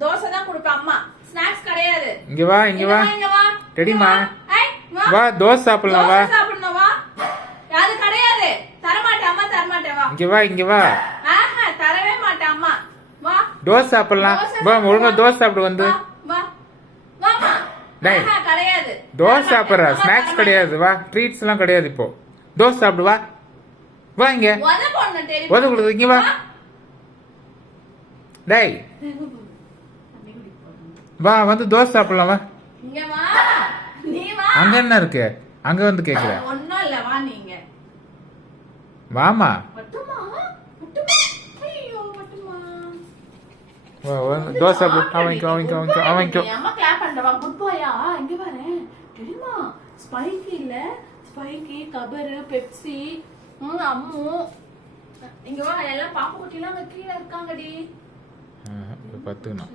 தோசை தான் கொடுப்பேன் அம்மா. ஸ்நாக்ஸ் கிடையாது. இங்க வா இங்க வா. ரெடிமா? வா தோசை சாப்பிடலாம் வா. சாப்பிடணும் வா. அது கிடையாது. தர மாட்டேன் அம்மா, தர மாட்டேன் வா. இங்க வா இங்க வா. தரவே மாட்டேன் அம்மா. வா. தோசை சாப்பிடலாம். வா ஒழுங்கா தோசை சாப்பிடு வந்து. வா. வாமா. கிடையாது. தோசை சாப்பிடுற ஸ்நாக்ஸ் கிடையாது. வா ட்ரீட்ஸ் எல்லாம் கிடையாது இப்போ. தோசை சாப்பிடு வா. வா இங்க. உத கொடுத்து இங்க வா. டேய் வா வந்து தோசை சாப்பிடலாம் வா. இங்க வா. நீ வா. அங்க என்ன இருக்கு? அங்க வந்து கேக்குற. ஒண்ணும் இல்ல வா நீங்க. வாமா. மட்டுமா? மட்டுமா? ஐயோ மட்டுமா. வா வந்து தோசை சாப்பிடு. அவன்கோ. அம்மா கிளாப் பண்றவா. குட் பாயா. இங்க பாரு. தெரியுமா? ஸ்பைக்கி இல்ல. ஸ்பைக்கி, கபரு, பெப்சி, அம்மு. இங்க வா. எல்லாம் பாப்பு குட்டி எல்லாம் கீழ இருக்காங்கடி. பத்துக்கணும்.